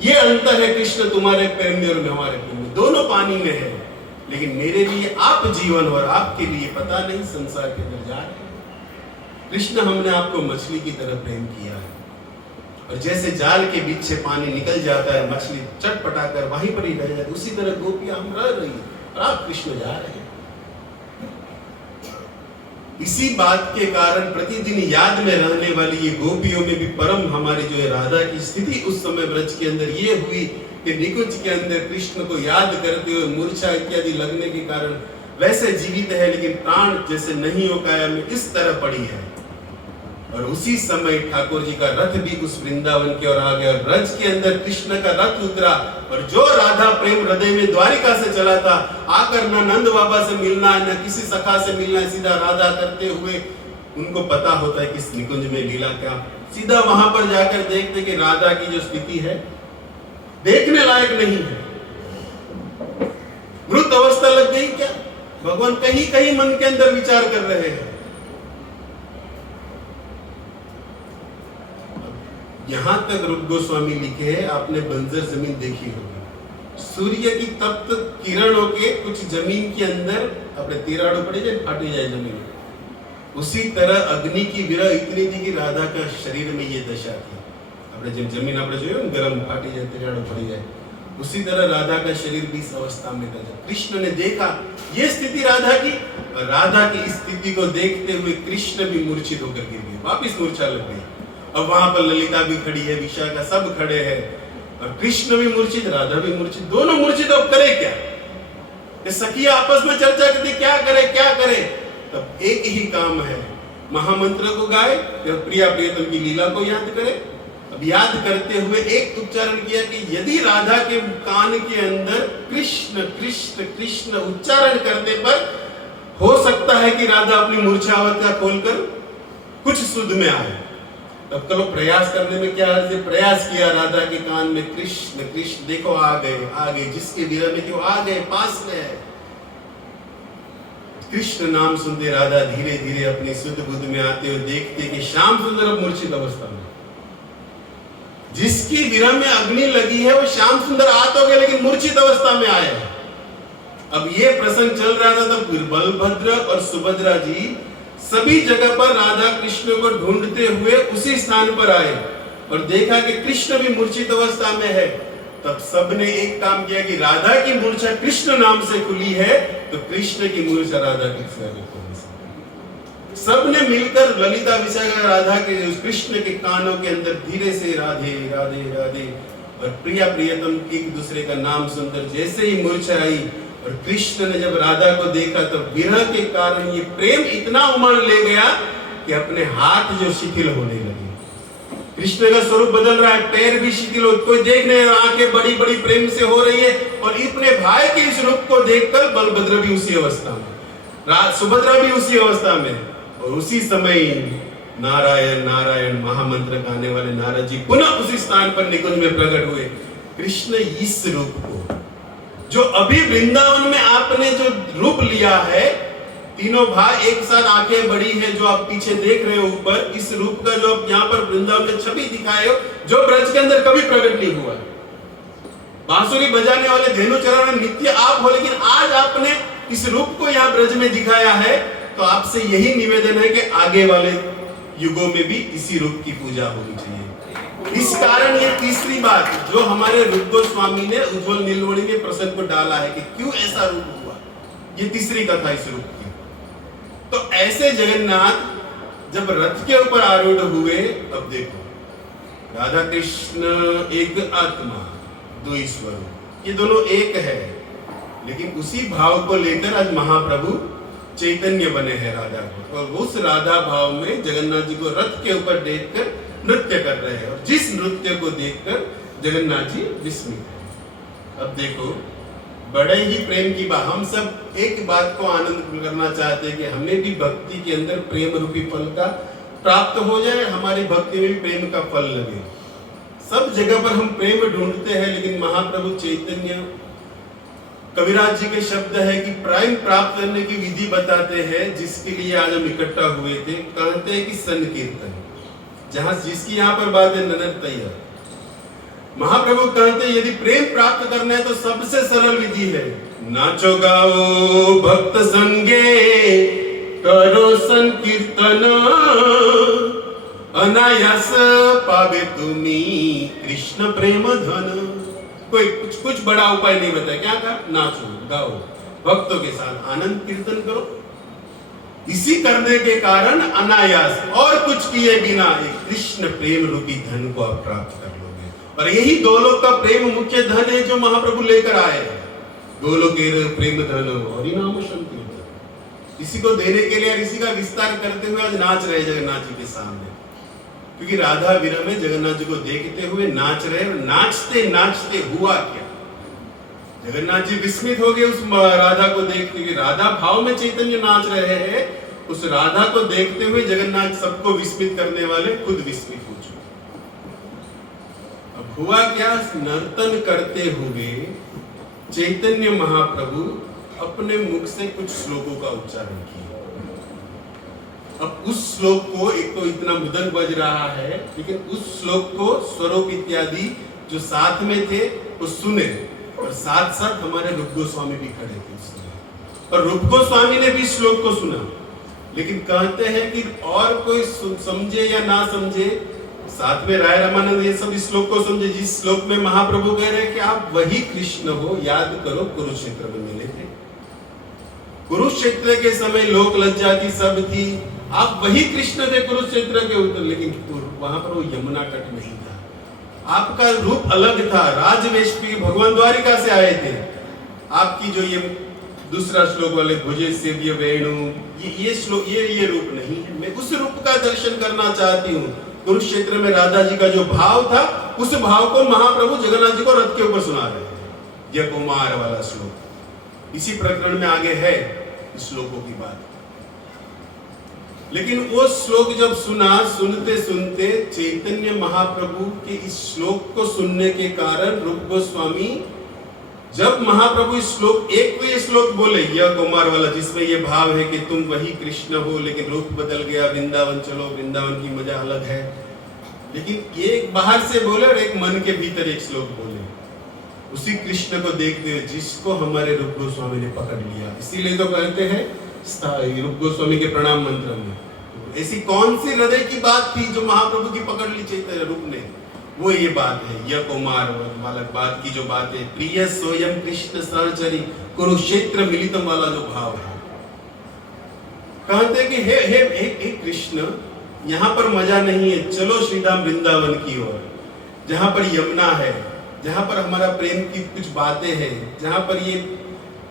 ये अंतर है कृष्ण तुम्हारे प्रेम में और हमारे प्रेम में, दोनों पानी में है, लेकिन मेरे लिए आप जीवन और आपके लिए पता नहीं संसार के अंदर जा रहे हैं। कृष्ण हमने आपको मछली की तरह प्रेम किया है और जैसे जाल के बीच से पानी निकल जाता है, मछली चटपटा कर वहीं पर ही रह जाती, उसी तरह गोपियां हम रह रही है और आप कृष्ण जा रहे हैं। इसी बात के कारण प्रतिदिन याद में रहने वाली ये गोपियों में भी परम हमारी जो है राधा की स्थिति उस समय ब्रज के अंदर ये हुई कि निकुंज के अंदर कृष्ण को याद करते हुए मूर्छा इत्यादि लगने के कारण वैसे जीवित है, लेकिन प्राण जैसे नहीं हो काया में इस तरह पड़ी है। और उसी समय ठाकुर जी का रथ भी उस वृंदावन की ओर आ गया और ब्रज के अंदर कृष्ण का रथ उतरा और जो राधा प्रेम हृदय में द्वारिका से चला था, आकर न नंद बाबा से मिलना है, न किसी सखा से मिलना है, सीधा राधा करते हुए उनको पता होता है कि इस निकुंज में लीला क्या, सीधा वहां पर जाकर देखते कि राधा की जो स्थिति है देखने लायक नहीं है, मृत अवस्था लग गई क्या? भगवान कहीं कहीं मन के अंदर विचार कर रहे हैं। यहां तक रूप गोस्वामी लिखे हैं, आपने बंजर जमीन देखी होगी, सूर्य की तप्त किरणों के कुछ जमीन के अंदर अपने तीराड़ू पड़े जाए, फाटी जाए जमीन, उसी तरह अग्नि की विरह इतनी थी कि राधा का शरीर में ये दशा थी। अपने जब जमीन आपने जो गर्म फाटी जाए, तीराड़ू पड़ी जाए, उसी तरह राधा का शरीर भी इस अवस्था में था। जब कृष्ण ने देखा ये स्थिति राधा की, और राधा की इस स्थिति को देखते हुए कृष्ण भी मूर्छित होकर गिर गए, वापिस मूर्छा लग गई। अब वहां पर ललिता भी खड़ी है, विशाखा सब खड़े हैं, और कृष्ण भी मूर्छित, राधा भी मूर्छित, दोनों मूर्छित। अब करे क्या? ये सखिया आपस में चर्चा करती क्या करे क्या करे। तब एक ही काम है, महामंत्र को गाए, प्रिया प्रियतम की लीला को याद करे। अब याद करते हुए एक उच्चारण किया कि यदि राधा के कान के अंदर कृष्ण कृष्ण कृष्ण उच्चारण करने पर हो सकता है कि राधा अपनी मूर्छावस्था खोलकर कुछ सुध में आए। तब चलो प्रयास करने में क्या अर्थ है? प्रयास किया, राधा के कान में कृष्ण कृष्ण, देखो आ गए, जिसके विरह में थे वो आ गए, पास में है। कृष्ण नाम सुनते राधा धीरे धीरे अपनी शुद्ध बुद्ध में आते हुए देखते कि श्याम सुंदर अब मूर्छित अवस्था में, जिसकी विरह में अग्नि लगी है वो श्याम सुंदर आ तो गए लेकिन मूर्छित अवस्था में आए। अब ये प्रसंग चल रहा था, तब बलभद्र और सुभद्रा जी सभी जगह पर राधा कृष्ण को ढूंढते हुए उसी स्थान पर आए और देखा कि कृष्ण भी मूर्छित अवस्था में है। तब सबने एक काम किया कि राधा की मूर्छा कृष्ण नाम से खुली है, तो कृष्ण की मूर्छा राधा की सबने मिलकर ललिता विशाखा राधा के कृष्ण के कानों के अंदर धीरे से राधे राधे राधे और प्रिया प्रियतम एक दूसरे का नाम सुनकर जैसे ही मूर्छा आई, और कृष्ण ने जब राधा को देखा तो विरह के कारण ये प्रेम इतना उमड़ ले गया कि अपने हाथ जो शिथिल होने लगे। कृष्ण का स्वरूप बदल रहा है, पैर भी शिथिल हो, कोई देख नहीं, आंखें बड़ी बड़ी प्रेम से हो रही है। और अपने भाई के इस रूप को देखकर बलभद्र भी उसी अवस्था में, सुभद्रा भी उसी अवस्था में। और उसी समय नारायण नारायण महामंत्र गाने वाले नारद जी पुनः उसी स्थान पर निकुंज में प्रकट हुए। कृष्ण इस रूप को जो अभी वृंदावन में आपने जो रूप लिया है, तीनों भाई एक साथ, आंखें बड़ी है जो आप पीछे देख रहे हो ऊपर, इस रूप का जो आप यहाँ पर वृंदावन में छवि दिखाए हो, जो ब्रज के अंदर कभी प्रकट नहीं हुआ। बांसुरी बजाने वाले धेनु चरण में नित्य आप हो, लेकिन आज आपने इस रूप को यहाँ ब्रज में दिखाया है। तो आपसे यही निवेदन है कि आगे वाले युगों में भी इसी रूप की पूजा होनी चाहिए। इस कारण ये तीसरी बात जो हमारे रूप गोस्वामी ने उज्ज्वल नीलमणि में प्रसंग को डाला है कि क्यों ऐसा रूप हुआ, ये तीसरी कथा इस रूप की। तो ऐसे जगन्नाथ जब रथ के ऊपर आरूढ़ हुए, अब देखो राधा कृष्ण एक आत्मा दो ईश्वर, ये दोनों एक है, लेकिन उसी भाव को लेकर आज महाप्रभु चैतन्य बने हैं राधा को, और उस राधा भाव में जगन्नाथ जी को रथ के ऊपर देखकर नृत्य कर रहे हैं, और जिस नृत्य को देखकर जगन्नाथ जी विस्मित हैं। अब देखो बड़े ही प्रेम की बात, हम सब एक बात को आनंद करना चाहते हैं कि हमें भी भक्ति के अंदर प्रेम रूपी फल का प्राप्त हो जाए, हमारी भक्ति में भी प्रेम का फल लगे। सब जगह पर हम प्रेम ढूंढते हैं, लेकिन महाप्रभु चैतन्य, कविराज जी के शब्द है कि प्रेम प्राप्त करने की विधि बताते हैं, जिसके लिए आज हम इकट्ठा हुए थे। कहते हैं कि संकीर्तन, जहां जिसकी यहाँ पर बात है ननद तैयार। महाप्रभु कहते हैं यदि प्रेम प्राप्त करना है तो सबसे सरल विधि है, नाचो गाओ भक्त संगे करो संकीर्तन, अनायास पावे तुम्ही कृष्ण प्रेम धन। कोई कुछ बड़ा उपाय नहीं बताया, क्या कहा? नाचो गाओ भक्तों के साथ आनंद कीर्तन करो। इसी करने के कारण अनायास और कुछ किए बिना एक कृष्ण प्रेम रूपी धन को आप प्राप्त कर लोगे। और यही गोलोक का प्रेम मुख्य धन है जो महाप्रभु लेकर आए हैं। गोलोकेर प्रेम धन और नाम संकीर्तन, इसी को देने के लिए और इसी का विस्तार करते हुए आज नाच रहे जगन्नाथ जी के सामने, क्योंकि राधा विरह में जगन्नाथ जी को देखते हुए नाच रहे। नाचते नाचते हुआ क्या, जगन्नाथ जी विस्मित हो गए उस राधा को देखते हुए। राधा भाव में चैतन्य नाच रहे हैं, उस राधा को देखते हुए जगन्नाथ सबको विस्मित करने वाले खुद विस्मित हो चुके। अब हुआ क्या, नर्तन करते हुए चैतन्य महाप्रभु अपने मुख से कुछ श्लोकों का उच्चारण किया। अब उस श्लोक को, एक तो इतना मृदंग बज रहा है, लेकिन उस श्लोक को स्वरूप इत्यादि जो साथ में थे वो सुने, और साथ साथ हमारे रूप गोस्वामी भी खड़े थे उस समय, और रूप गोस्वामी ने भी श्लोक को सुना। लेकिन कहते हैं कि और कोई समझे या ना समझे, साथ में राय रामानंद ये सब इस श्लोक को समझे, जिस श्लोक में महाप्रभु कह रहे हैं कि आप वही कृष्ण हो, याद करो कुरुक्षेत्र में मिले थे। कुरुक्षेत्र के समय लोक लज्जा की सब थी, आप वही कृष्ण थे कुरुक्षेत्र के उत्तर, लेकिन वहां पर वो यमुना तट नहीं था। आपका रूप अलग था, राजवेश पे भगवान द्वारिका से आए थे। आपकी जो ये दूसरा श्लोक वाले भुजे सेव्य वेणु, ये श्लोक ये रूप नहीं है। मैं उस रूप का दर्शन करना चाहती हूँ। कुरुक्षेत्र में राधा जी का जो भाव था, उस भाव को महाप्रभु जगन्नाथ जी को रथ के ऊपर सुना रहे हैं। यह कुमार वाला श्लोक इसी प्रकरण में आगे है इस श्लोकों की बात। लेकिन वो श्लोक जब सुना, सुनते सुनते चैतन्य महाप्रभु के इस श्लोक को सुनने के कारण रूप गोस्वामी, जब महाप्रभु इस श्लोक, एक तो ये श्लोक बोले यह कुमार वाला, जिसमें ये भाव है कि तुम वही कृष्ण हो लेकिन रूप बदल गया, वृंदावन चलो, वृंदावन की मजा अलग है। लेकिन एक बाहर से बोले और एक मन के भीतर एक श्लोक बोले, उसी कृष्ण को देखते हुए जिसको हमारे रूप गोस्वामी ने पकड़ लिया। इसीलिए तो कहते हैं रूप गोस्वामी के प्रणाम मंत्र में, ऐसी कौन सी हृदय की बात थी जो महाप्रभु की पकड़ ली चैतन्य रूप ने, वो ये बात है। यह कुमार वाला बात की जो बात है, प्रिय सोयम कृष्ण सहचरी कुरुक्षेत्र मिलितम वाला जो भाव है, कहते हैं कि हे कृष्ण, यहाँ पर मजा नहीं है, चलो श्रीधाम वृंदावन की ओर, जहां पर यमुना है, जहां पर हमारा प्रेम की कुछ बातें हैं, जहां पर ये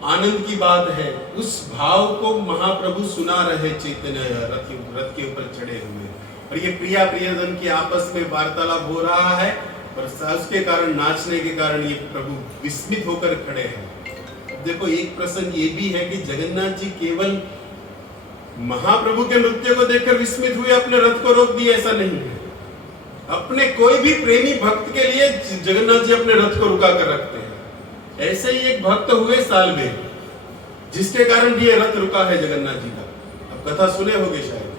आनंद की बात है। उस भाव को महाप्रभु सुना रहे चैतन्य रथ के ऊपर चढ़े हुए, और ये प्रिया प्रियजन की आपस में वार्तालाप हो रहा है, और उसके कारण, नाचने के कारण ये प्रभु विस्मित होकर खड़े हैं। देखो एक प्रसंग ये भी है कि जगन्नाथ जी केवल महाप्रभु के नृत्य को देखकर विस्मित हुए, अपने रथ को रोक दिए, ऐसा नहीं है। अपने कोई भी प्रेमी भक्त के लिए जगन्नाथ जी अपने रथ को रुका कर रखते हैं। ऐसे ही एक भक्त हुए सालबेग, जिसके कारण भी ये रथ रुका है जगन्नाथ जी का। अब कथा सुने होंगे शायद,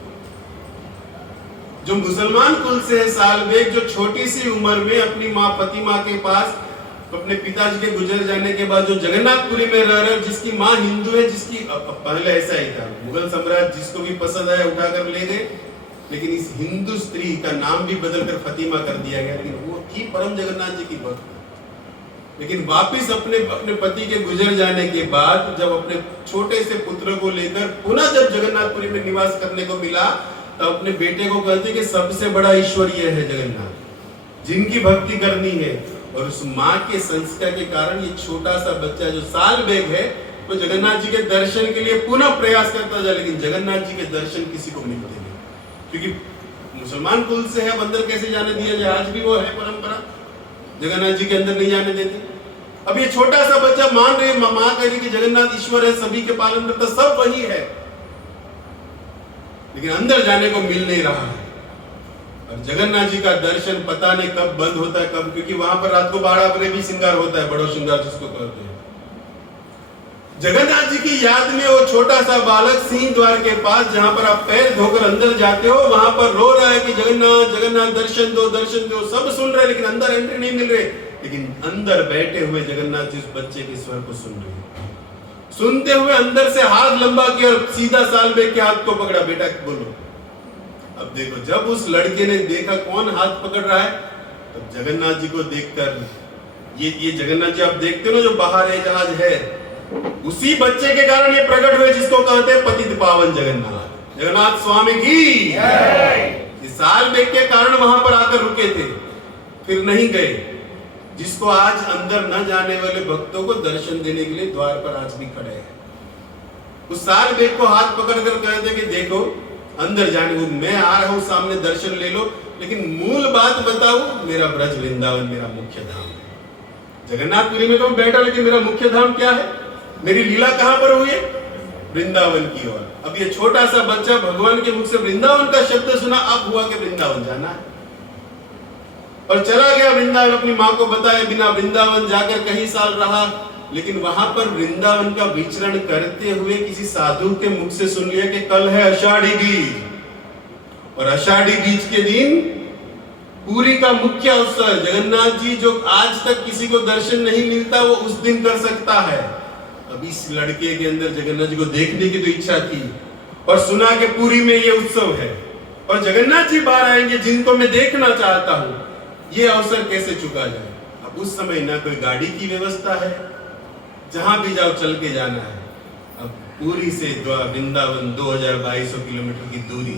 जो मुसलमान कुल से है सालबेग, जो छोटी सी उम्र में अपनी माँ प्रतिमा के पास अपने पिताजी के गुजर जाने के बाद जो जगन्नाथपुरी में रह रहे, जिसकी माँ हिंदू है, जिसकी पहले ऐसा ही था, मुगल सम्राट जिसको भी पसंद आया उठाकर ले गए, लेकिन इस हिंदू स्त्री का नाम भी बदलकर फतिमा कर दिया गया। लेकिन वो थी परम जगन्नाथ जी की भक्त। लेकिन वापिस अपने पति के गुजर जाने के बाद जब अपने छोटे से पुत्र को लेकर पुनः जब जगन्नाथपुरी में निवास करने को मिला, तब अपने बेटे को कहते कि सबसे बड़ा ईश्वर ये है जगन्नाथ, जिनकी भक्ति करनी है। और उस माँ के संस्कार के कारण ये छोटा सा बच्चा जो सालबेग है, वो जगन्नाथ जी के दर्शन के लिए पुनः प्रयास करता जाए, लेकिन जगन्नाथ जी के दर्शन किसी को मिलते नहीं, क्योंकि मुसलमान कुल से है, अंदर कैसे जाने दिया जाए। आज भी वो है परंपरा, जगन्नाथ जी के अंदर नहीं जाने देते। अब ये छोटा सा बच्चा मान रहे, माँ कह रही कि जगन्नाथ ईश्वर है, सभी के पालन करता, सब वही है, लेकिन अंदर जाने को मिल नहीं रहा है। और जगन्नाथ जी का दर्शन पता नहीं कब बंद होता है, कब, क्योंकि वहां पर रात को 12 बजे भी श्रृंगार होता है, बड़ो श्रृंगार जिसको कहते हैं। जगन्नाथ जी की याद में वो छोटा सा बालक सिंह द्वार के पास, जहां पर आप पैर धोकर अंदर जाते हो, वहां पर रो रहा है कि जगन्नाथ जगन्नाथ दर्शन दो दर्शन दो। सब सुन रहे लेकिन अंदर एंट्री नहीं मिल रही। लेकिन अंदर बैठे हुए जगन्नाथ जी उस बच्चे के स्वर को सुन रहे, सुनते हुए अंदर से हाथ लंबा किया और सीधा सालबेग के हाथ को पकड़ा, बेटा बोलो। अब देखो, जब उस लड़के ने देखा कौन हाथ पकड़ रहा है, तब जगन्नाथ जी को देखकर, ये जगन्नाथ जी आप देखते हो ना जो बाहर है जहाज है, उसी बच्चे के कारण ये प्रकट हुए जिसको कहते हैं पतित पावन जगन्नाथ, जगन्नाथ स्वामी की। इस सालबेग के कारण वहां पर आकर रुके थे, फिर नहीं गए, जिसको आज अंदर न जाने वाले भक्तों को दर्शन देने के लिए द्वार पर आज भी खड़े हैं। उस सालबेग को हाथ पकड़कर कहते कि देखो अंदर जाने को, मैं आ रहा हूं, सामने दर्शन ले लो, लेकिन मूल बात बताऊं, मेरा ब्रज वृंदावन मेरा मुख्य धाम है। जगन्नाथपुरी में तो बैठा, लेकिन मेरा मुख्य धाम क्या है, मेरी लीला कहां पर हुई है, वृंदावन की ओर। अब ये छोटा सा बच्चा भगवान के मुख से वृंदावन का शब्द सुना, अब हुआ कि वृंदावन जाना है, और चला गया वृंदावन। अपनी माँ को बताया बिना, वृंदावन जाकर कई साल रहा, लेकिन वहां पर वृंदावन का विचरण करते हुए किसी साधु के मुख से सुन लिया कि कल है आषाढ़ी बीज, और आषाढ़ी बीज के दिन पूरी का मुख्य अवसर, जगन्नाथ जी जो आज तक किसी को दर्शन नहीं मिलता वो उस दिन कर सकता है। अब इस लड़के के अंदर जगन्नाथ जी को देखने की तो इच्छा थी, और सुना कि पूरी में ये उत्सव है, और जगन्नाथ जी बाहर आएंगे जिनको मैं देखना चाहता हूं, ये अवसर कैसे चुका जाए। अब उस समय ना कोई गाड़ी की व्यवस्था है, जहां भी जाओ चल के जाना है। अब पुरी से वृंदावन 2200 किलोमीटर की दूरी,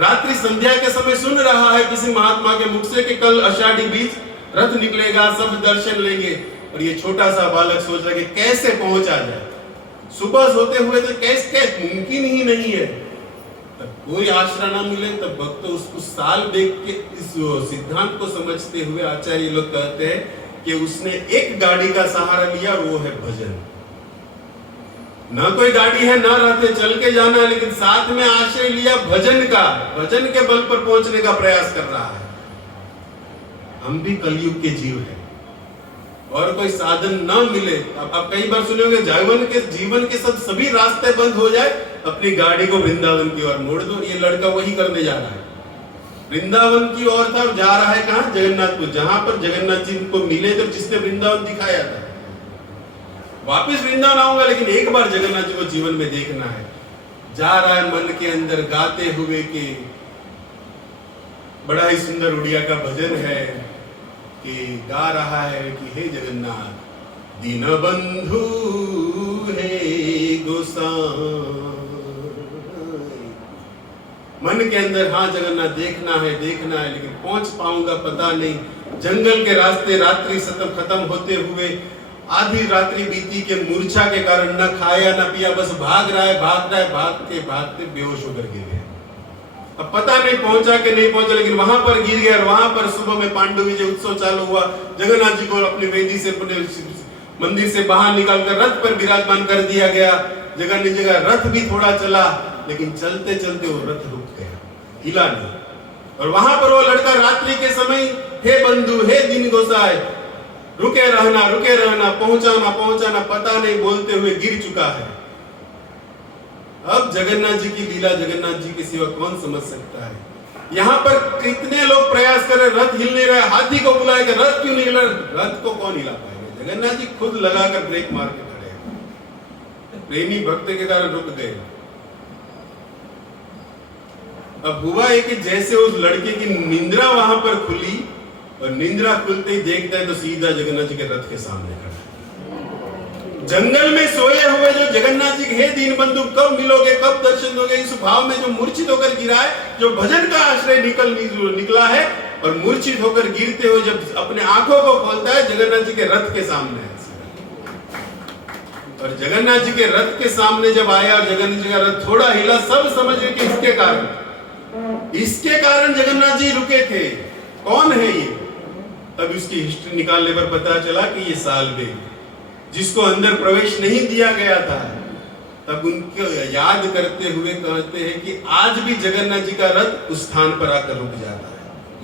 रात्रि संध्या के समय सुन रहा है किसी महात्मा के मुख से कि कल आषाढ़ी बीज रथ निकलेगा, सब दर्शन लेंगे। और ये छोटा सा बालक सोच रहा है कि कैसे पहुंचा जाए। सुबह सोते हुए तो कैसे मुमकिन ही नहीं है। तब कोई आश्रय ना मिले, तब भक्त उसको साल देख के इस सिद्धांत को समझते हुए आचार्य लोग कहते हैं कि उसने एक गाड़ी का सहारा लिया, वो है भजन। ना कोई गाड़ी है, ना रहते, चल के जाना है, लेकिन साथ में आश्रय लिया भजन का। भजन के बल पर पहुंचने का प्रयास कर रहा है। हम भी कलयुग के जीव हैं और कोई साधन ना मिले। अब कई बार सुने होंगे जीवन के सभी रास्ते बंद हो जाए, अपनी गाड़ी को वृंदावन की ओर मोड़ दो। ये लड़का वही करने जा रहा है, वृंदावन की ओर था और जा रहा है कहां? जगन्नाथपुर, जहां पर जगन्नाथ जी को मिले थे, जिसने वृंदावन दिखाया था। वापिस वृंदावन आऊंगा, लेकिन एक बार जगन्नाथ जी को जीवन में देखना है। जा रहा है मन के अंदर गाते हुए कि बड़ा ही सुंदर उड़िया का भजन है कि गा रहा है कि हे जगन्नाथ दीन बंधु हे गोसाई। मन के अंदर हाँ जगन्नाथ देखना है, लेकिन पहुंच पाऊंगा पता नहीं। जंगल के रास्ते रात्रि खत्म होते हुए आधी रात्रि बीती के मूर्छा के कारण न खाया न पिया, बस भाग रहा है, भागते बेहोश होकर गिर गया। अब पता नहीं पहुंचा कि नहीं पहुंचा, लेकिन वहां पर गिर गया। और वहां पर सुबह में पांडु विजय उत्सव चालू हुआ। जगन्नाथ जी को अपनी वेदी से, अपने मंदिर से बाहर निकालकर रथ पर विराजमान कर दिया गया। जगन्नाथ जी का रथ भी थोड़ा चला, लेकिन चलते चलते वो रथ रुक गया, हिला नहीं। और वहां पर वो लड़का रात्रि के समय हे बंधु हे दीन गोसाई रुके रहना, पहुंचाना पता नहीं बोलते हुए गिर चुका है। अब जगन्नाथ जी की लीला जगन्नाथ जी के सिवा कौन समझ सकता है। यहाँ पर कितने लोग प्रयास कर रहे, रथ हिल नहीं रहा, हाथी को बुलाएगा, रथ क्यों नहीं हिला? रथ को कौन हिला पाएगा? जगन्नाथ जी खुद लगाकर ब्रेक मार के खड़े हैं। प्रेमी भक्त के कारण रुक गए। अब हुआ है कि जैसे उस लड़के की निंद्रा वहां पर खुली, और निंद्रा खुलते ही देखता है तो सीधा जगन्नाथ जी के रथ के सामने खड़ा है। जंगल में सोए हुए जो जगन्नाथ जी, हे दीन बंधु कब मिलोगे, कब दर्शन दोगे, इस भाव में जो मूर्छित होकर गिरा है, जो भजन का आश्रय निकला है, और मूर्छित होकर गिरते हुए जब अपने आंखों को खोलता है, जगन्नाथ जी के रथ के सामने है। और जगन्नाथ जी के रथ के सामने जब आया और जगन्नाथ जी का रथ थोड़ा हिला, सब समझ गए कि इसके कारण जगन्नाथ जी रुके थे। कौन है ये? तब उसकी हिस्ट्री निकालने पर पता चला कि ये सालबेग, जिसको अंदर प्रवेश नहीं दिया गया था। तब उनको याद करते हुए कहते हैं कि आज भी जगन्नाथ जी का रथ उस स्थान पर आकर रुक जाता है,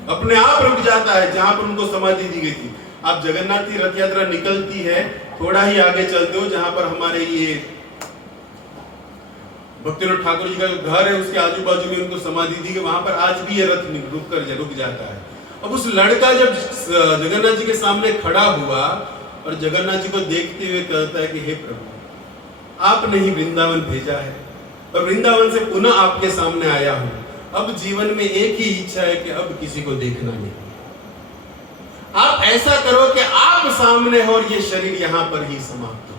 अपने आप रुक जाता है जहां पर उनको समाधि दी गई थी। अब जगन्नाथ की रथ यात्रा निकलती है, थोड़ा ही आगे चलते हो जहां पर हमारे ये भक्तिनाथ ठाकुर जी का घर है, उसके आजू बाजू में उनको समाधि दी गई, वहां पर आज भी ये रथ रुक जाता है। अब उस लड़का जब जगन्नाथ जी के सामने खड़ा हुआ और जगन्नाथ जी को देखते हुए कहता है कि हे प्रभु, आपने ही वृंदावन भेजा है और वृंदावन से पुनः आपके सामने आया हूं। अब जीवन में एक ही इच्छा है कि अब किसी को देखना नहीं। आप ऐसा करो कि आप सामने हो और ये शरीर यहां पर ही समाप्त हो।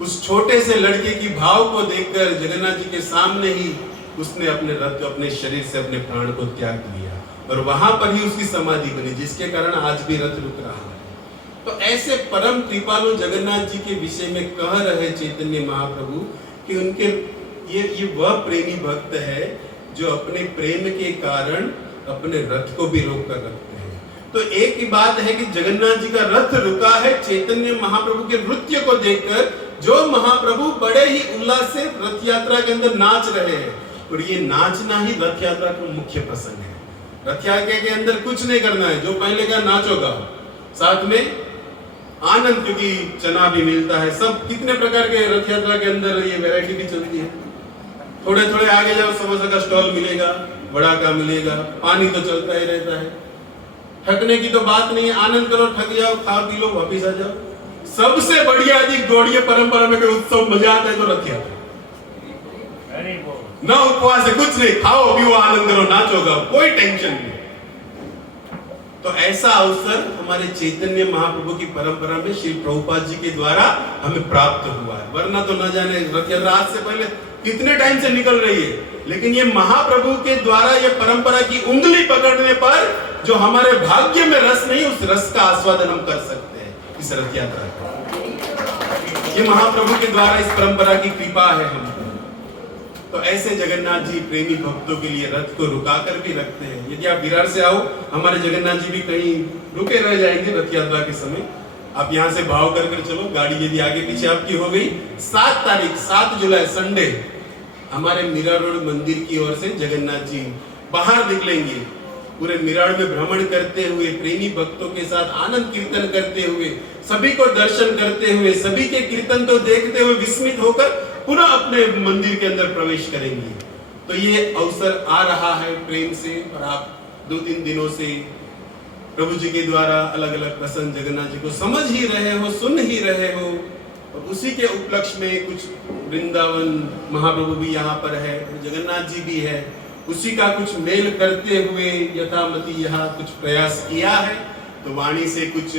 उस छोटे से लड़के की भाव को देखकर जगन्नाथ जी के सामने ही उसने अपने रथ, अपने शरीर से अपने प्राण को त्याग दिया, और वहां पर ही उसकी समाधि बनी, जिसके कारण आज भी रथ रुक रहा है। तो ऐसे परम कृपालु जगन्नाथ जी के विषय में कह रहे चैतन्य महाप्रभु कि उनके ये वह प्रेमी भक्त है जो अपने प्रेम के कारण अपने रथ को भी रोक कर रखते हैं। तो एक ही बात है कि जगन्नाथ जी का रथ रुका है चैतन्य महाप्रभु के नृत्य को देखकर, जो महाप्रभु बड़े ही उल्लास से रथ यात्रा के अंदर नाच रहे हैं। और ये नाचना ही रथ यात्रा का मुख्य प्रसंग है। रथ यात्रा के अंदर कुछ नहीं करना है, जो पहले का नाचोगा, साथ में आनंद, क्योंकि चना भी मिलता है, सब कितने प्रकार के रथ यात्रा के अंदर ये वैरायटी भी चलती है। थोड़े थोड़े आगे जाओ, समोसा का स्टॉल मिलेगा, वड़ा का मिलेगा, पानी तो चलता ही रहता है। थकने की तो बात नहीं है, आनंद करो, थक जाओ, खा पी लो, वापिस आ जाओ। सबसे बढ़िया अधिक गौड़ीय परंपरा में कोई उत्सव मजा आता है तो रथ यात्रा। ना उपवास है, कुछ नहीं, खाओ पियो आनंद करो नाचो गाओ, कोई टेंशन नहीं। तो ऐसा अवसर हमारे चैतन्य महाप्रभु की परंपरा में श्री प्रभुपाद जी के द्वारा हमें प्राप्त हुआ है, वरना तो न जाने रथ यात्रा आज से पहले कितने टाइम से निकल रही है, लेकिन ये महाप्रभु के द्वारा ये परंपरा की उंगली पकड़ने पर जो हमारे भाग्य में रस नहीं, उस रस का आस्वादन हम कर सकते हैं इस रथ यात्रा का। ये महाप्रभु के द्वारा इस परंपरा की कृपा है हमको। तो ऐसे जगन्नाथ जी प्रेमी भक्तों के लिए रथ को रुकाकर भी रखते हैं। यदि आप विरार से आओ, हमारे जगन्नाथ जी भी कहीं रुके रह जाएंगे रथ यात्रा के समय, आप यहाँ से भाव कर चलो, गाड़ी यदि आगे पीछे आपकी हो गई। 7 तारीख 7 जुलाई संडे हमारे मीरा रोड मंदिर की ओर से जगन्नाथ जी बाहर निकलेंगे, पूरे मीराड़ में भ्रमण करते हुए, प्रेमी भक्तों के साथ आनंद कीर्तन करते हुए, सभी को दर्शन करते हुए, सभी के कीर्तन को देखते हुए विस्मित होकर पुनः अपने मंदिर के अंदर प्रवेश करेंगे। तो ये अवसर आ रहा है प्रेम से, और आप 2-3 दिनों से प्रभु जी के द्वारा अलग अलग प्रसंग जगन्नाथ जी को समझ ही रहे हो, सुन ही रहे हो, और उसी के उपलक्ष्य में कुछ वृंदावन महाप्रभु भी यहाँ पर है, जगन्नाथ जी भी है, उसी का कुछ मेल करते हुए यथामति यहाँ कुछ प्रयास किया है। तो वाणी से कुछ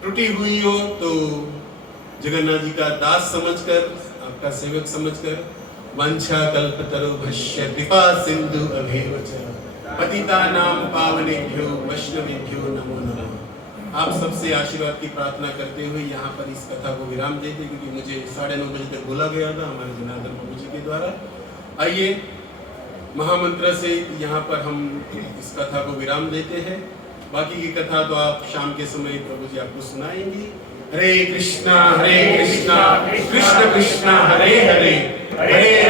त्रुटि हुई हो तो जगन्नाथ जी का दास समझकर, आपका सेवक समझकर, वंशा कल्पतरुभ्यश्च कृपा सिंधु अभेव च पतितानां पावनेभ्यो वैष्णवेभ्यो नमो नमः। आप सबसे आशीर्वाद की प्रार्थना करते हुए यहाँ पर इस कथा को विराम देते, क्योंकि मुझे 9:30 बजे तक बोला गया था हमारे जनार्दन प्रभु जी के द्वारा। आइए महामंत्र से यहाँ पर हम इस कथा को विराम देते हैं। बाकी की कथा तो आप शाम के समय प्रभु जी आपको सुनाएंगी। हरे कृष्णा कृष्ण कृष्ण हरे हरे, हरे